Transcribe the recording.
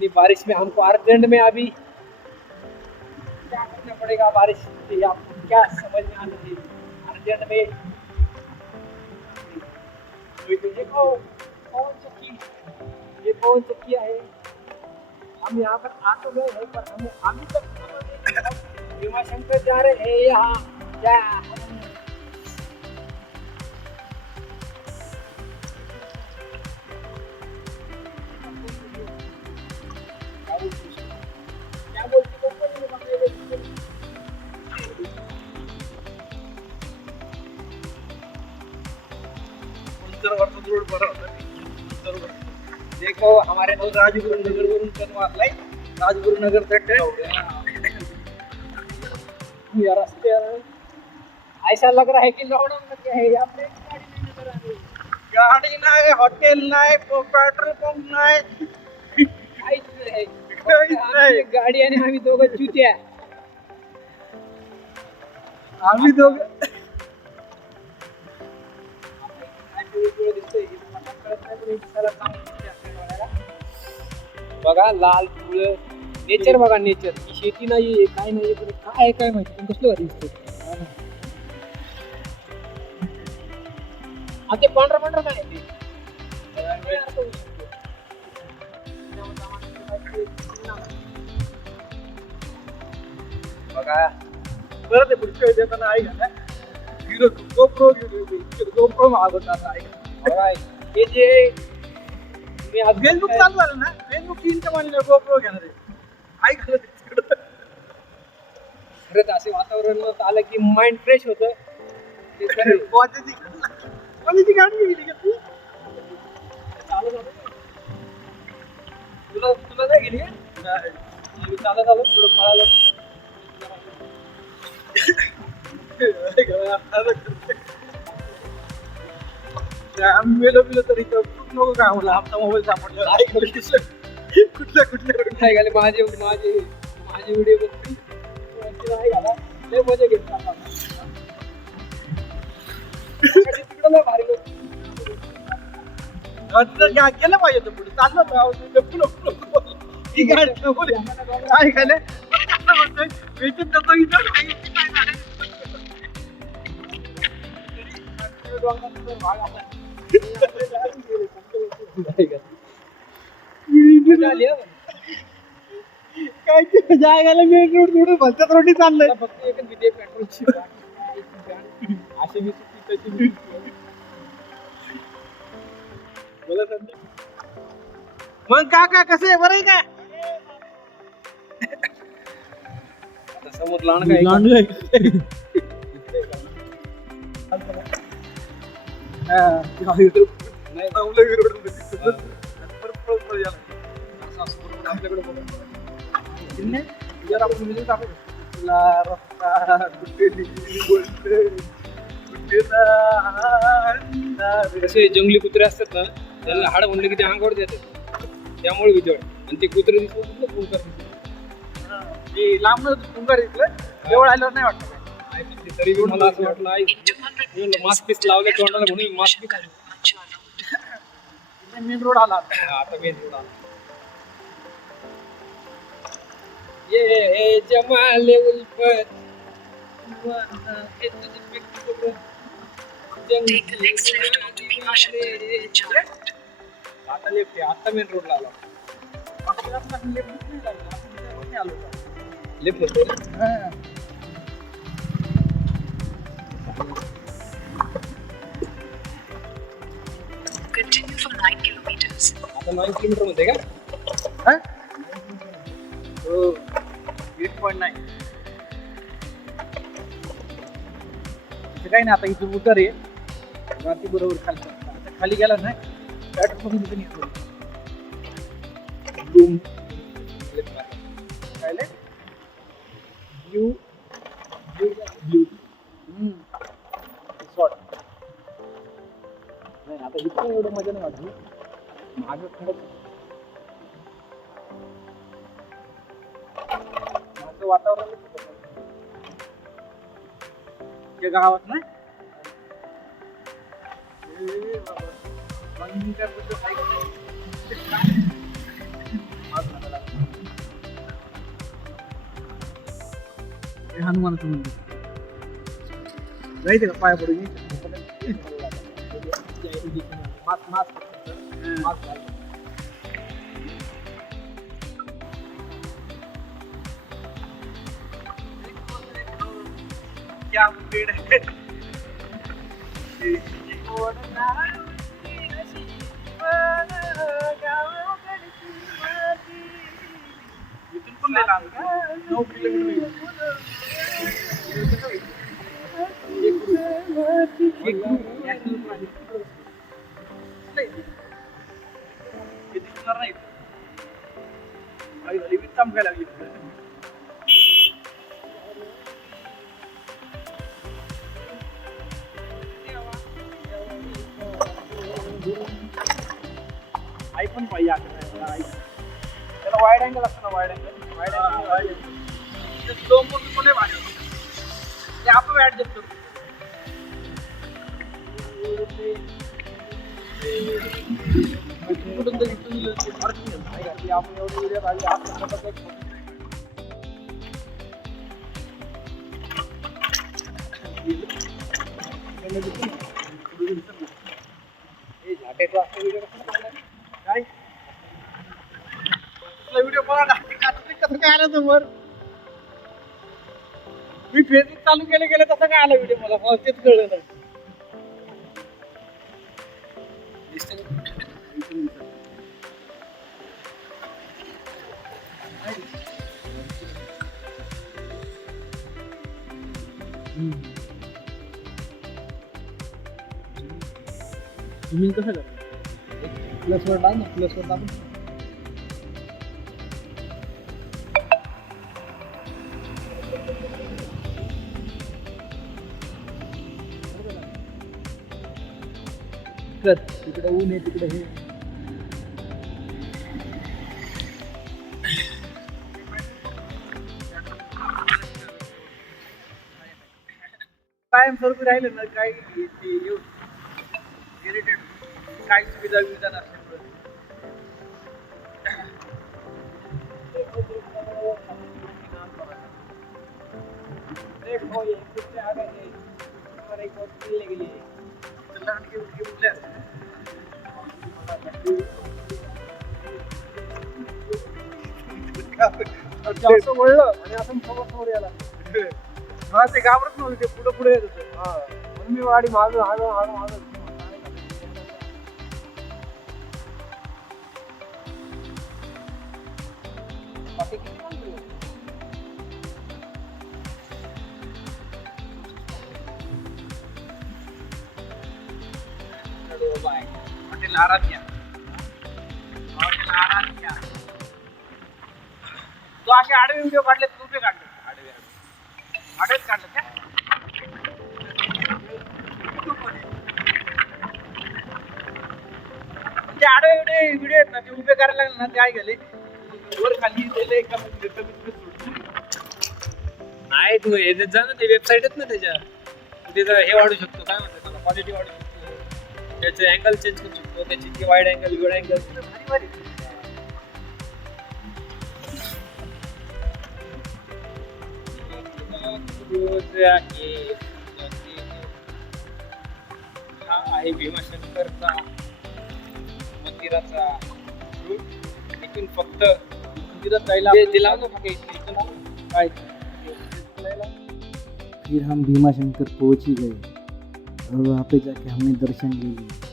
इतनी बारिश में हमको अर्जेंट में अभी क्या करना पड़ेगा। बारिश से आपको क्या समझ में आना चाहिए अर्जेंट में। तो देखो कौन चक्की, ये कौन चक्किया है। हम यहाँ पर आ तो गए हैं पर हम अभी तक भीमा शंकर जा रहे हैं यहाँ क्या। क्या बोलती कंपनी में देखो हमारे तो राजगुरु नगर वरून बनवालाय। राजगुरु नगर तक यार रास्ते ऐसा लग रहा है कि लॉकडाउन लग गया है। यहाँ पे गाड़ी नहीं नजर आ रही, गाड़ी नाही, हॉटेल नाही, पेट्रोल पंप नाही, काहीच नाही। आमची गाडी आणि आम्ही दोघं चुत्या, आम्ही दोघं बघा लाल फुल, नेचर बघा नेचर। शेती नाहीये काय नाहीये पण काय आहे काय माहिती, पण कसलं भारी दिसतंय। ते पांढरं पांढरं काय आहे ते? बघा परत ते पुढच्या वेळी देताना आहे का हिरो गोप्रो मागवता आहे का। हे जे मी आज फेसबुक चालू झालं ना, फेसबुक 3च्या महिन्याला गोप्रो घेणार आहे ऐकलं खरंच। असे वातावरण आलं की माइंड फ्रेश होतं। ते खरं कॉलेजची गाडी गेली का तू चालत होतो तुला नाही गेली मी चालत आलो थोडं पळालो। मेलो तरी खूप नको काय मला आमचा मोबाईल सापडला कुठल्या नाही घाले माझे व्हिडिओ नाही घाला लय मजा घेतला तिकडं ना भारी लोक गेलं पाहिजे तर पुढे चाललं ही गाडी काय खाले काय जायला मेन रोड थोडं भलत्यात रोटी चाललंय फक्त एक विदे पेट्रोलची अशी मी तशी बोला संजय मग काका कसं आहे बरं आहे का आता समोर लांड काय नाही आपल्याकडे जर आपण म्हणजे कसे जंगली कुत्रे असतात ना त्यांना हाड म्हणलं की ते अंगावर देतात त्यामुळे भीती वाटते। आणि ते कुत्रे दिसलं लांबच फुंकार दिसलं जवळ आल्यावर नाही वाटत तरी मला असं वाटलं मास्क पीस लावले तोंडाला म्हणून मास्क पीस मेन रोड आला आता मेन रोड आला। ये जमाले उल्फत आता लेफ्ट आहे आता मेन रोडला आला लेफ्ट Continue for 9 kilometers. आता 9 किलोमीटर मध्ये का हो 8.9 काही नाही। आता इथून उतर आहे रात्री बरोबर खाली आता खाली गेला ना पेट्रोल पंप पण येतो ब्लूम काय ब्ल्यू ब्ल्यू शॉर्ट नाही आता इतकं एवढं मजा नाही वाटली मागं खरंच माझं वातावरण या गावात नाही हनुमानाचं मंदिर जायचं का पाया पडून क्या पेड़ है इथून पण नाही लांब 9 किलोमीटर आई पण पाहिजे त्याला वाईड अँगल असतो ना वाईड अँगल स्लो मोशन पण भारी होतं ते आपण ऍडजस्ट करतो कुठून तरी आपण एवढी व्हिडिओ आली काय व्हिडिओ कसं काय आला समोर मी फेसबुक चालू केलं तसं काय आला व्हिडिओ मला तेच कळलं नाही तुम्ही कसं करा प्लसवर टाक ना प्लसवर टाकून कर तिकडे ऊन आहे तिकडे हे कायम स्वरूपी राहिले ना काही इरिटेड काही सुविधा नसल्यामुळे वळलं आणि असं समोर यायला हा ते घाबरत नव्हते ते पुढे येत होतं हा म्हणून मी वाडी मागं हागं हॉटेल आराध्या तो असे आडवे व्हिडिओ काढले उभे काढले आडवेच काढले का ते आडवे व्हिडिओ आहेत ना ते उभे करायला लागले ना ते काय गेले वर खाली नाही तू हे जा ना ते वेबसाईट आहेत ना त्याच्या ते जरा हे वाढू शकतो काय म्हणतात त्याला क्वालिटी वाढू शकतो त्याचं अँगल चेंज करू शकतो त्याची वाईड अँगल विड अँगल भारी हा आहे भीमाशंकरचा मंदिराचा रूट इथून फक्त मंदिरात जायला दिला ना काय फिर हम भीमा शंकर पहुंच ही गए और वहाँ पे जाके हमने दर्शन ले लिए।